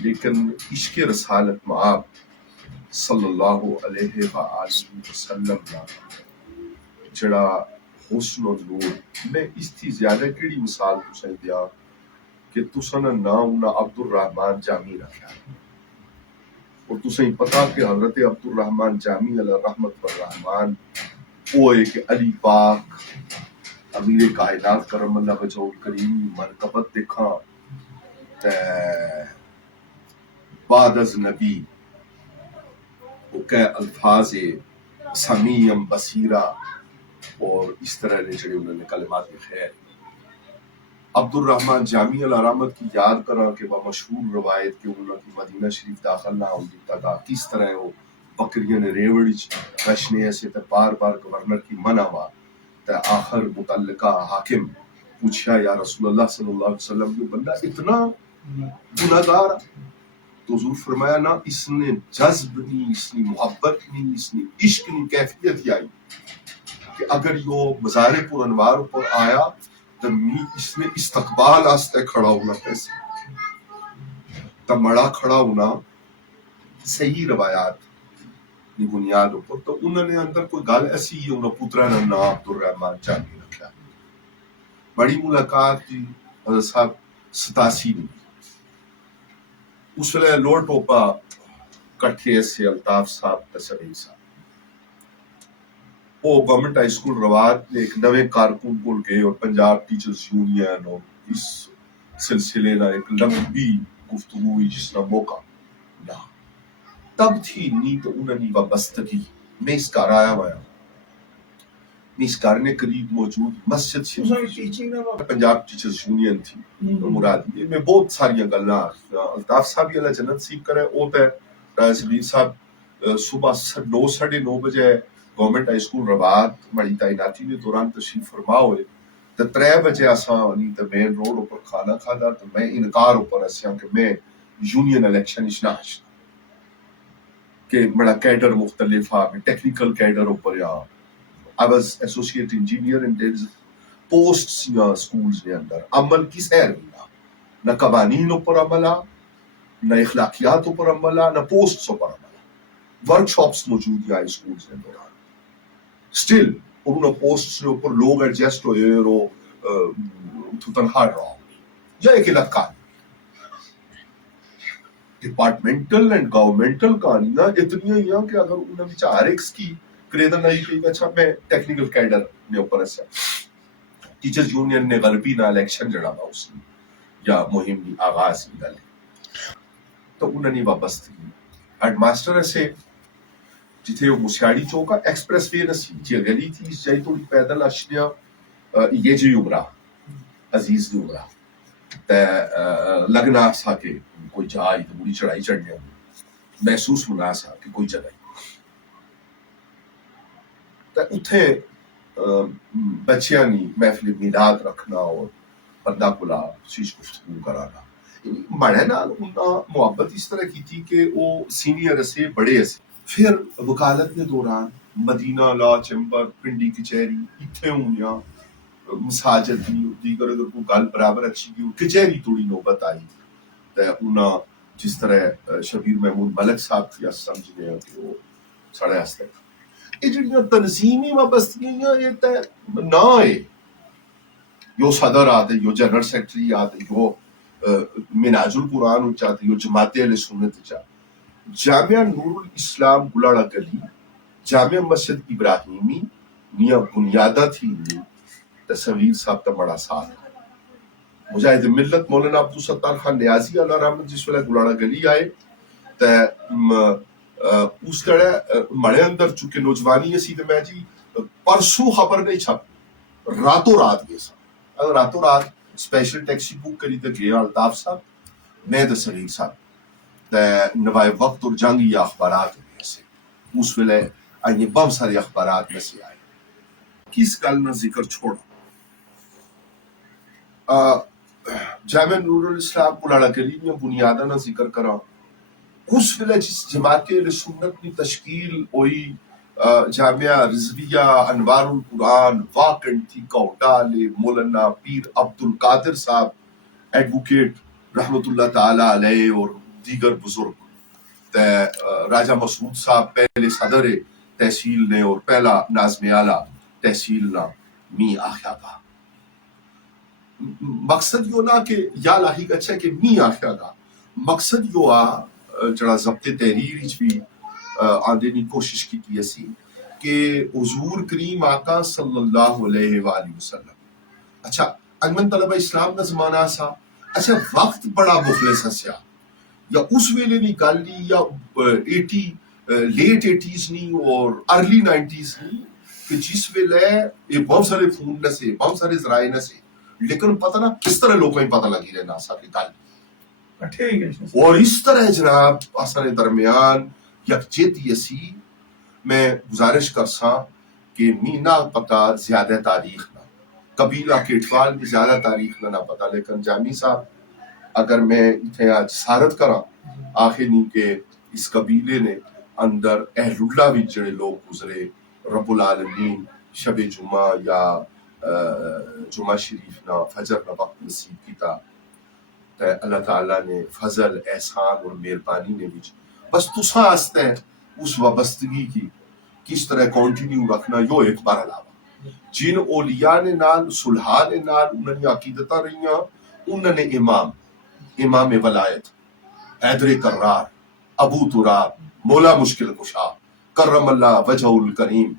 لیکن عشق رسالت مآب صلی اللہ علیہ وآلہ وسلم دا جڑا حسن و نور، میں اس تھی زیادہ کیڑی مثال تسیں دیا کہ تساں نا نام نا عبد الرحمن جامی رکھا، اور تسیں پتا کہ حضرت عبد الرحمن جامی علیہ رحمت والرحمن وہ ہے کہ علی پاک امیر کائنات کرم اللہ وجہ الکریم مرکبت دیکھا بعد از نبی وہ کہ الفاظ سمیم بصیرہ اور اس طرح نے جڑے انہوں نے کلمات خیر عبد الرحمن جامی علیہ رحمت کی یاد کرا کہ وہ مشہور روایت کہ انہوں کی مدینہ شریف داخل نہ ہوگی تھا کس طرح وہ بکریاں نے ریوڑی رشنے ایسے تو بار بار گورنر کی منع ہوا تو آخر متعلقہ حاکم پوچھا یا رسول اللہ صلی اللہ علیہ وسلم جو بندہ اتنا گناہگار، تو حضور فرمایا نا اس نے جذب نہیں، اس نے محبت نہیں، اس نے عشق نہیں، کیفیت ہی آئی کہ اگر یہ مزار پر انوار پر آیا تو اس نے استقبال آستے کھڑا ہونا کیسے تو مڑا کھڑا ہونا صحیح روایات کی بنیاد پر، تو انہوں نے اندر کوئی گل ایسی ہے انہوں پترا نے نام عبد الرحمن جامی رکھا۔ بڑی ملاقات کی حضرت صاحب 87 میں اس ویلے لوڑ ٹوپا کٹھے سے الطاف صاحب تصویر صاحب وہ گورنمنٹ ہائی اسکول رواد نے ایک نوے کارکن کو گئے اور پنجاب ٹیچرز یونین اور اس سلسلے نہ ایک لمبی گفتگو ہوئی جس کا موقع نہ تب تھی نی تو انہوں نے وابستگی میں اس کا آیا ہوا میں اس کارنے قریب موجود مسجد سے پنجاب ٹیچرز یونین تھی مرادی میں بہت ساری گلاں الطاف صاحب اللہ جنت سیکھ کرے او تے سبیر صاحب صبح 9:30 بجے گورنمنٹ ہائی اسکول رباط مڑی تعیناتی کے دوران تشریف فرما ہوئے تو 3 بجے اساں نہیں تو مین روڈ اوپر کھانا کھادا تو میں انکار اوپر اسیاں کہ میں یونین الیکشن اشنا کہ بڑا کیڈر مختلف ہے ٹیکنیکل کیڈر اوپر یا I was associate engineer and there is posts یا schools کے اندر عمل کی سیر نہ قوانین اوپر عمل نہ اخلاقیات اوپر عمل نہ پوسٹس اوپر عمل ورکشاپس موجود ہیں اسکولز کے دوران اسٹل انہوں پوسٹس کے اوپر لوگ ایڈجسٹ ہوئے اور تنہا رہا یا ایک علاقہ ڈپارٹمنٹل اینڈ گورنمنٹل کہانیاں اتنی ہیں کہ اگر انہوں نے ہر ایک کی کریدن نہیں کہ اچھا میں ٹیکنیکل کیڈر میں اوپر ایسا ٹیچرز یونین نے غربی نہ الیکشن جڑا ہوا اس نے یا مہم کی آغاز کی گل تو انہوں نے وابستگی ہیڈ ماسٹر ایسے جتھے وہ مسیاڑی چوکا ایکسپریس وے نسی جی گلی تھی اس جائی تھوڑی پیدل اشنیا یہ جی عمرہ عزیز دی عمرہ تے لگنا سا کہ کوئی جائی تو بڑی چڑھائی چڑھنے محسوس ہونا سا کہ کوئی جگہ اتھے بچیاں نہیں محفل میلاد رکھنا اور پردہ کلا چیز گفتگو کرانا بڑے نال انہاں محبت اس طرح کی تھی کہ وہ سینئر سے بڑے سے پھر وکالت کے دوران مدینہ لا چمبر پنڈی کچہری اتھے ہونیاں مساجد دیگر اگر کوئی گل برابر اچھی کی کچہری توڑی نوبت آئی تو انہاں جس طرح شبیر محمود ملک صاحب کی سمجھ گئے کہ وہ سڑے ہستے یہ جڑیاں تنظیمی وابستگیاں یہ تے نہ ہے یو صدر آتے یو جنرل سیکرٹری آتے یو مناج القرآن چاہتے یو جماعت اہل سنت چاہتے جامعہ نور الاسلام گلاڑا گلی جامعہ مسجد ابراہیمی نیا بنیادہ تھی تصویر صاحب تا بڑا ساتھ مجاہد ملت مولانا عبدالستار خان نیازی علیہ رحمت جس ویلے گلاڑا گلی آئے تا اس طرح مڑے اندر چونکہ نوجوانی اسی تو میں جی پرسوں خبر نہیں چھپ راتوں رات گئے سا راتوں رات اسپیشل ٹیکسی بک کری تو گیا الطاف صاحب میں تو سلیم صاحب نوائے وقت اور جنگ یا اخبارات میں سے اس ویلے آئیے بہت سارے اخبارات میں سے آئے کس گل میں ذکر چھوڑا جامعہ نور الاسلام گلاڑا گلی میں بنیادہ نہ ذکر کرا اس ویلے جس جماعت اہل سنت کی تشکیل ہوئی جامعہ رضویہ انوار القرآن واقعی تھی کوٹالے مولانا پیر عبد القادر صاحب ایڈوکیٹ رحمت اللہ تعالی علیہ اور دیگر بزرگ راجہ مسعود صاحب پہلے صدر تحصیل نے اور پہلا ناظم اعلیٰ تحصیل نا می آخیا تھا مقصد یو نہ کہ یا لاہی اچھا کہ می آخیا تھا مقصد یو جڑا ضبط تحریر بھی آندے کی کوشش کی اسی کہ حضور کریم آقا صلی اللہ علیہ وآلہ وسلم اچھا انجمن طلبہ اسلام کا زمانہ سا اچھا وقت بڑا مخلص ہسیا یا اس ویلے نہیں گل نہیں یا لیٹ 80s نہیں اور ارلی 90s نہیں کہ جس ویلے یہ بہت سارے فون نہ سے بہت سارے ذرائع نہ سے لیکن پتہ نا کس طرح لوگوں ہی پتہ لگی رہنا سا کہ گل اور اس طرح جناب اثر درمیان یکجہتی اسی میں گزارش کرساں کہ مینا پتہ زیادہ تاریخ نہ قبیلہ کیٹوال بھی زیادہ تاریخ نہ پتہ لیکن جامی صاحب اگر میں اتنے آج سارت کرا آخر نہیں کہ اس قبیلے نے اندر اہل اللہ بھی جڑے لوگ گزرے رب العالمین شب جمعہ یا جمعہ شریف نہ فجر نہ وقت نصیب کیتا تے اللہ تعالیٰ نے فضل احسان اور مہربانی نے بھی بس تساں آستے ہیں اس وابستگی کی کس طرح کنٹینیو رکھنا یو ایک بار علاوہ جن اولیاء نے نال صلحاء نے نال انہوں نے عقیدتاں رہیاں انہوں نے امام ولایت حیدر کرار ابو تراب مولا مشکل کشا کرم اللہ وجہ الکریم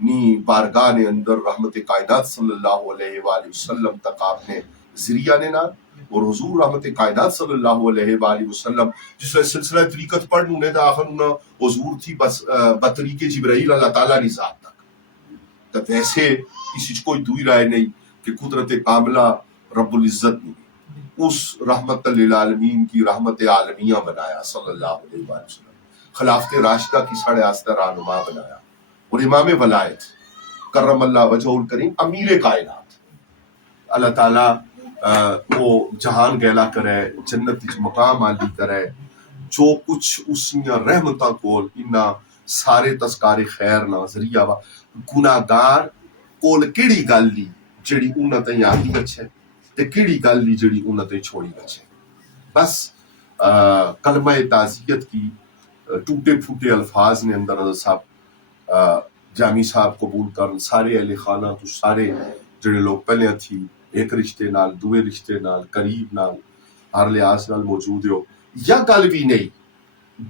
نی بارگاہ نے اندر رحمت کائنات صلی اللہ علیہ وآلہ وسلم تک آپ نے ذریعہ نے نال اور حضور رحمت کائنات صلی اللہ علیہ وآلہ وسلم جس نے سلسلہ طریقت پڑھ انہیں دا آخر انہیں حضور تھی بس بطریق جبرائیل اللہ تعالیٰ نے ذات تک تو ویسے کسی کوئی دوئی رائے نہیں کہ قدرت کاملہ رب العزت نے اس رحمت للعالمین کی رحمت عالمیہ بنایا صلی اللہ علیہ وسلم خلافت راشدہ کی ساڑھے آستہ رہنما بنایا اور امام ولایت کرم اللہ وجہ الکریم امیر کائنات اللہ تعالیٰ وہ جہان گیلا کرے جنت مقام عالی کرے جو کچھ اس رحمتہ کول انہا سارے تذکار خیر نہ ذریعہ وا گناہگار کول کیڑی گل لی جڑی انہاں تے آگی اچھے تے کیڑی گل لی جڑی انہاں تے چھوڑی اچھے بس کلمہ تعزیت کی ٹوٹے پھوٹے الفاظ نے اندر حضرت صاحب جامی صاحب قبول کرن سارے اہل خانہ تو سارے جڑے لوگ پہلے تھی ایک رشتے نال دوے رشتے نال قریب نال ہر لحاظ نال موجود ہو یا گل بھی نہیں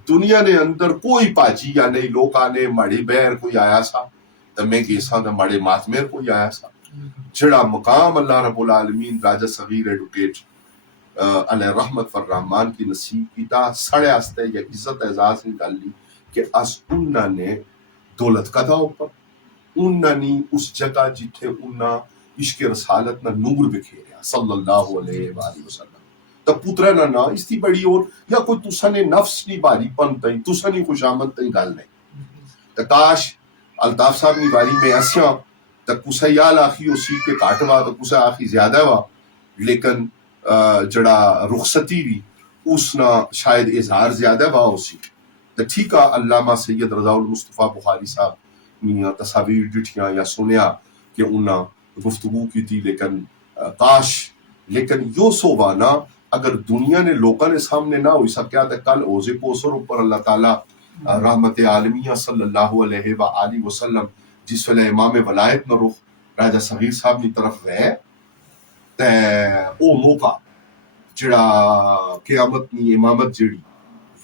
دنیا نے اندر کوئی پاجی یا نہیں لوگ آنے ماڑے بیر کوئی آیا سا تو میں گیسا تو ماڑے ماتمیر کوئی آیا سا جڑا مقام اللہ رب العالمین راجہ صغیر ایڈوکیٹ علیہ رحمت فررحمان کی نصیب کیتا سڑے آستے یا عزت اعزاز نکال لی کہ اس انہاں نے دولت کا دا اوپر انہاں نے اس جگہ جتھے انہاں عشق رسالت نہ نور بکھیریا صلی اللہ علیہ وآلہ وسلم تو پترہ نہ اس تھی بڑی اور یا کوئی تسا نے نفس نہیں باری پن تائیں تسا نے خوش آمد تائیں گال نہیں تو کاش الطاف صاحب نے باری میں اسیاں تو کسا یال آخی اسی کے کاٹوا تو کسا آخی زیادہ وا لیکن جڑا رخصتی بھی اس نا شاید اظہار زیادہ وا اسی تو ٹھیک ہے علامہ سید رضا المصطفیٰ بخاری صاحب نے تصاویر ڈٹھیاں یا سنیا کہ انہاں گفتگو کی تھی لیکن کاش لیکن یو سوبانا اگر دنیا نے لوکاں نے سامنے نہ ہوئی سکیا تو کل اوزے کوسر اوپر اللہ تعالیٰ رحمت عالمیہ صلی اللہ علیہ وآلہ وسلم جس ویلے امام ولایت نہ رخ راجہ صغیر صاحب کی طرف رہے تے او موقع جڑا قیامت نی امامت جڑی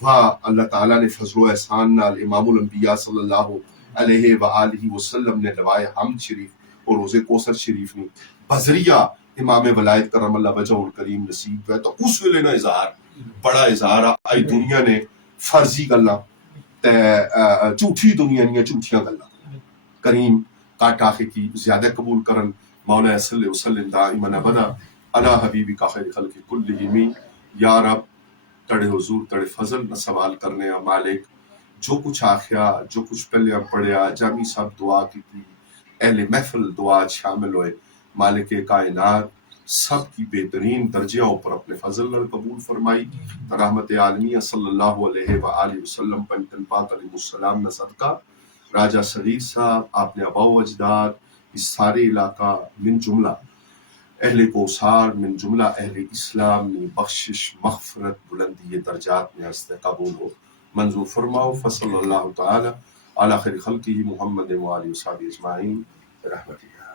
واہ اللہ تعالیٰ نے فضل و احسان نال امام الانبیاء صلی اللہ علیہ وآلہ وسلم نے روائے حمد شریف اور روزے کوثر شریف نے بذریعہ امام ولایت کرم اللہ وجہ الکریم نصیب ہوئے تو اس ویلے نا اظہار بڑا اظہار آئی دنیا نے فرضی گلا تے جھوٹھی دنیا نیا جھوٹیاں گلا کریم کاٹ آخے کی زیادہ قبول کرن مولا صلی اللہ وسلم دائما ابدا علی حبیبی کا خیر خلق کلہم یا رب تڑے حضور تڑے فضل نہ سوال کرنے مالک جو کچھ آخیا جو کچھ پہلے پڑھیا جامی صاحب دعا کی تھی اہل محفل دعا شامل ہوئے مالک کائنات سب کی بہترین درجیاں اوپر اپنے فضل نال قبول فرمائی رحمت عالمیہ صلی اللہ علیہ وآلہ وسلم پنجتن پاک علیہ السلام نہ صدقہ راجہ صغیر صاحب آپ نے آباء و اجداد اس سارے علاقہ من جملہ اہل کوثار من جملہ اہل اسلام میں بخشش مغفرت بلندی درجات میں ہستے قبول ہو منظور فرماؤ. فصل اللہ تعالی علی خیر خلقہ محمد و آلہ و صحبہ اجمعین برحمتہ.